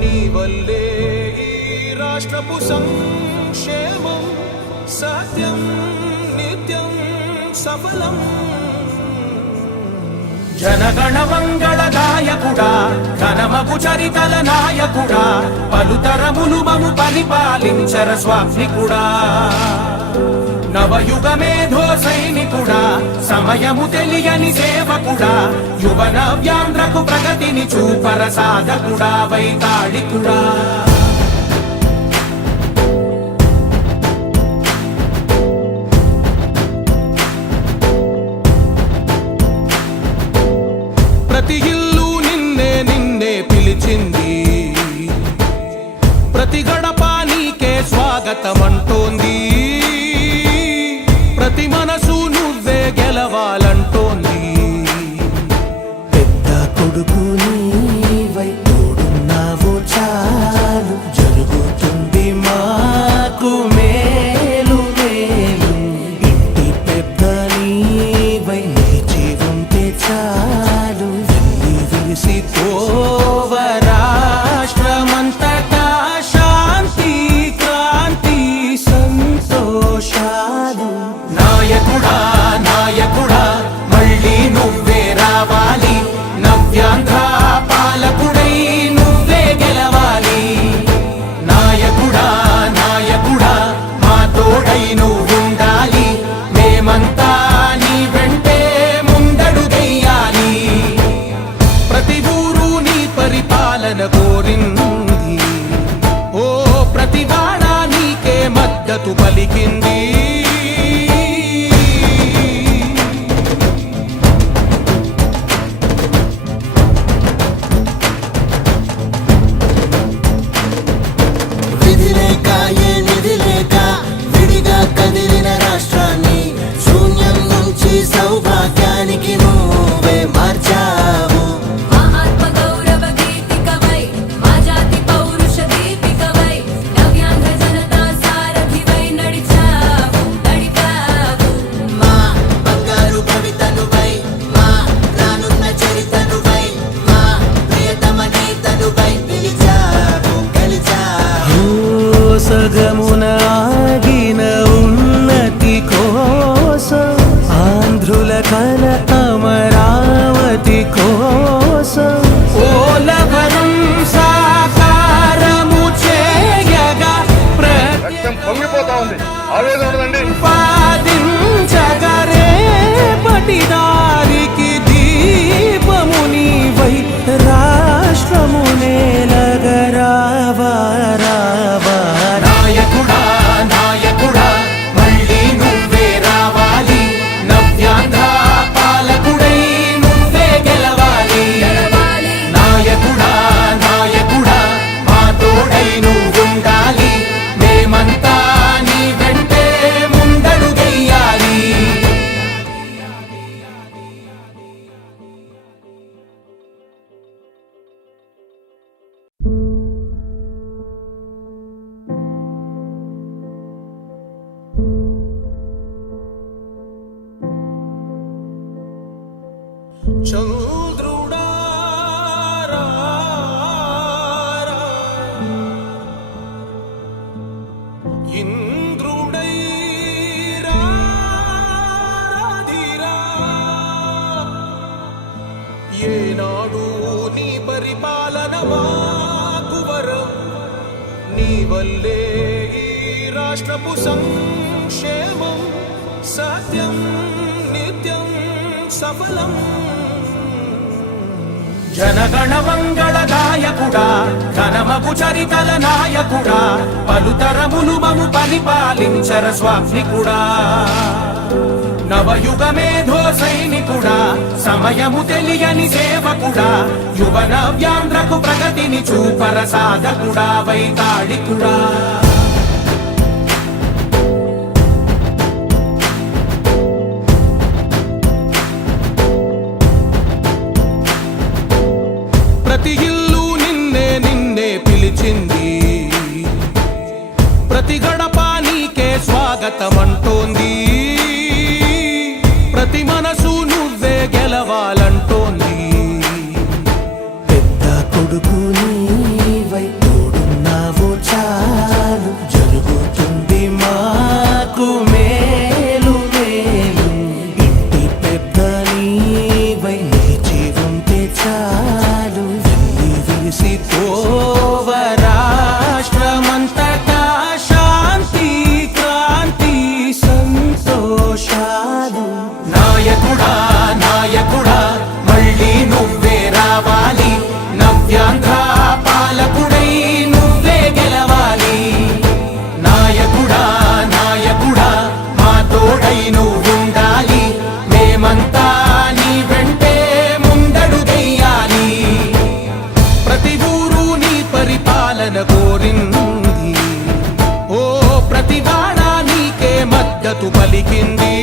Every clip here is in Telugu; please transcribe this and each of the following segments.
నీ వల్లే ఈ రాష్ట్రపు సంక్షేమం సత్యం నిత్యం సఫలం. జనగణ మంగళ గాయకుడా ఘనమగు చరితల నాయకుడా పలుతరములు మము పరిపాలించర స్వామికుడా. నవయుగ మేధో సైనికుడా సమయము తెలియని సేవకుడా యువన వ్యాంధ్రకు ప్రగతిని చూపర సాధకుడా వైతాళికుడా. ప్రతి ఇల్లు నిన్నే నిన్నే పిలిచింది, ప్రతి గడప నీకే స్వాగతమంటోంది, ప్రతి మనసు నువ్వే గెలవాలంటోంది. పెద్ద కొడుకు నీవై తోడున్నావు చాలు జరుగుతుంది మాకు మేలు మేలు. ఇంటి పెద్ద నీవై నిలిచి ఉంటే చాలు వెళ్ళి విరిసి పోవ రాష్ట్రమంతటా శాంతి క్రాంతి సంతోషాలు. నాయకుడా నాయకుడా మళ్ళీ నువ్వే రావాలి, నవ్యాంధ్ర పాలకుడై నువ్వే గెలవాలి. నాయకుడా నాయకుడా మా తోడై నువ్వుండాలి, మేమంతా నీ వెంటే ముందడుగెయ్యాలి. ప్రతి ఊరు నీ పరిపాలన కోరింది, ఓ ప్రతి వాడ నీకే మద్దతు పలికింది. విధి లేక ఏ నిధి లేక విడిగా కదిలిన రాష్ట్రాన్ని శూన్యం నుంచి సౌభాగ్యానికి నువ్వే మార్చావు. మా ఆత్మ గౌరవ గీతికవై మా జాతి పౌరుష దీపికవై నవ్యాంధ్ర జనతా సారథివై నడిచావు నడిపావు. మా బంగారు భవితనువై మా రానున్న చరితనువై మా ప్రియతమ నేతనువై పిలిచావు గెలిచావు. సగమున ఆగిన ఉన్నతి కోసం ఆంధ్రుల కల అమరావతి కోసం ఓలవరం సాకారము చేయగా రక్తం పొంగిపోతా ఉంది, ఆవేదన ఉండదండి. ప్రతిపాదించగరే పటిదారికి దీపము నీవై రాష్ట్రము నేలగరావా రావా. నాయకుడా నాయకుడా మళ్ళీ నువ్వే రావాలి, నవ్యాంధ్ర పాలకుడై నువ్వే గెలవాలి. నాయకుడా నాయకుడా మా తోడై నువ్వుండాలి, మేమంతా నీ వెంటే ముందడుగెయ్యాలి. చంద్రుడా రా రా, ఇంద్రుడై రాధిరా. ఏనాడు నీ పరిపాలన మాకు వరం, నీ వల్లే ఈ రాష్ట్రపు సంక్షేమం సత్యం నిత్యం సఫలం. జనగణ మంగళ గాయకుడా ఘనమగు చరితల నాయకుడా పలుతరములు మము పరిపాలించర స్వామికుడా. నవయుగ మేధో సైనికుడా సమయము తెలియని సేవకుడా యువన వ్యాంధ్రకు ప్రగతిని చూపర సాధకుడా వైతాళికుడా. ప్రతి ఇల్లు నిన్నే నిన్నే పిలిచింది, ప్రతి గడప నీకే స్వాగతమంటోంది, ప్రతి మనసు నువ్వే గెలవాలంటోంది. పెద్ద కొడుకు నీవై మురిసిపోవ రాష్ట్రమంతటా శాంతి క్రాంతి సంతోషాలు. నాయకుడా నాయకుడా మళ్ళీ నువ్వే రావాలి, నవ్యాంధ్ర పాలకుడై నువ్వే గెలవాలి. నాయకుడా నాయకుడా మా తోడై నువ్వుండాలి, మేమంతా నీ వెంటే ముందడుగెయ్యాలి. ప్రతి ఊరు నీ పరిపాలన కోరింది, ఓ ప్రతివాడ నీకే మద్దతు పలికింది.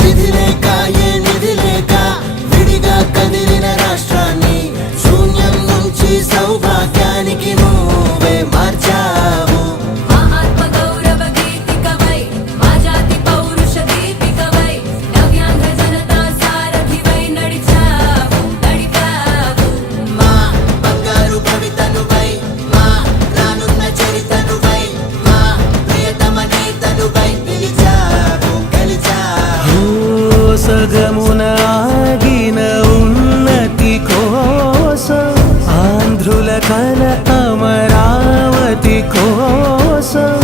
విధి లేక ఏ నిధి లేక విడిగా కదిలిన రాష్ట్రాన్ని శూన్యం నుంచి సౌభాగ్యానికి నువ్వే మార్చావు. మా ఆత్మ గౌరవ గీతికవై, మా జాతి పౌరుష దీపికవై, నవ్యాంధ్ర జనతా సారథివై నడిచావు నడిపావు. మా బంగారు భవితనువై, మా రానున్న చరితనువై, మా ప్రియతమ నేతనువై పిలిచావు గెలిచావు. సగమున ఆగిన ఉన్నతి కోసం, ఆంధ్రుల కల అమరావతి కోసం,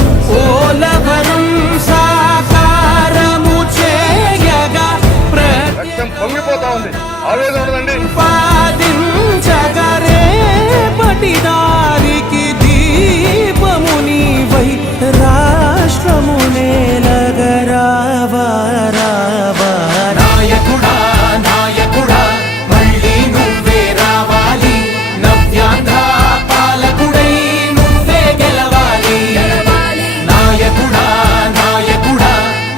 ఓలవరం సాకారము చేయగా రక్తం పొంగిపోతా ఉంది, ఆవేదన ఉండదండి. ప్రతిపాదించగరే పటిదారికి దీపము నీవై రాష్ట్రము నేలగరావా రావా. నాయకుడా నాయకుడా మళ్ళీ నువ్వే రావాలి, నవ్యాంధ్ర పాలకుడై నువ్వే గెలవాలి. నాయకుడా నాయకుడా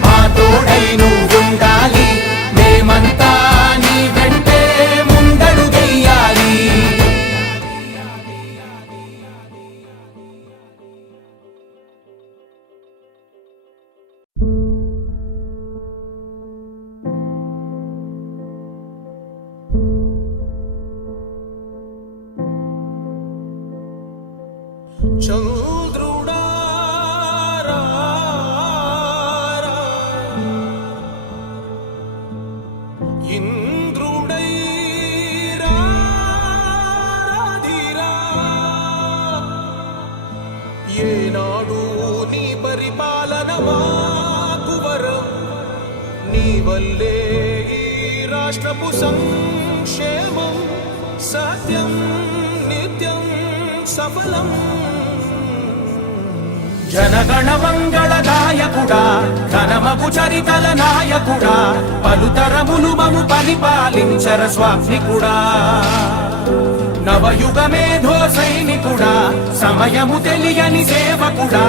మా తోడై నువ్వుండాలి, మేమంతా నీ వెంటే ముందడుగెయ్యాలి. చంద్రుడా రా రా, ఇంద్రుడై రాధిరా. ఏనాడు నీ పరిపాలన మాకు వరం, నీ వల్లే ఈ రాష్ట్రపు సంక్షేమం సత్యం నిత్యం సఫలం. జనగణ మంగళ గాయకుడా, ఘనమగు చరితల నాయకుడా, పలుతరములు మము పరిపాలించర స్వామికుడా. నవయుగ మేధో సైనికుడా, సమయము తెలియని సేవకుడా,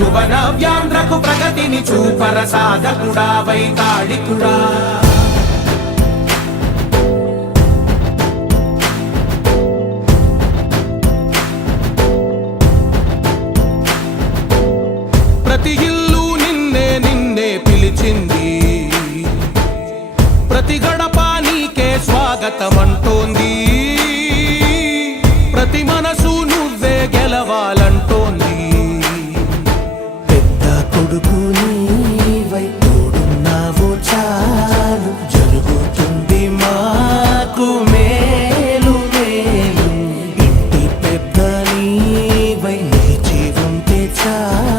యువ నవ్యాంధ్రకు ప్రగతిని చూపర సాధకుడా వైతాళికుడా. ప్రతి ఇల్లు నిన్నే నిన్నే పిలిచింది, ప్రతి గడప నీకే స్వాగతమంటోంది. ప్రతి మనసు నువ్వే గెలవాలంటోంది. పెద్ద కొడుకు నీవై తోడున్నావు చాలు, జరుగుతుంది మాకు మేలు మేలు. ఇంటి పెద్ద నీవై నిలిచి ఉంటే చాలు.